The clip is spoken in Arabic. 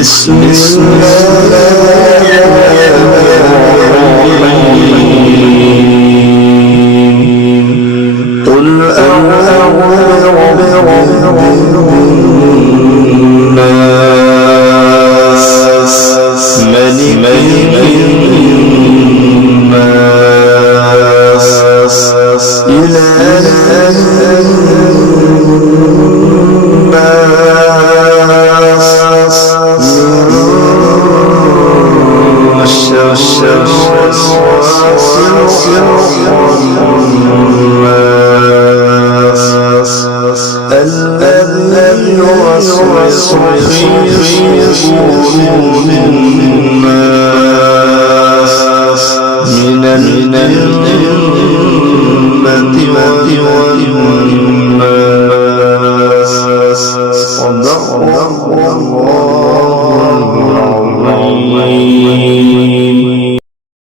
بسم الله قل أعوذ برب الناس ملك الناس إله الناس من شر الوسواس الذي يوسوس في صدور الناس من الجنة والناس. صدق الله العظيم.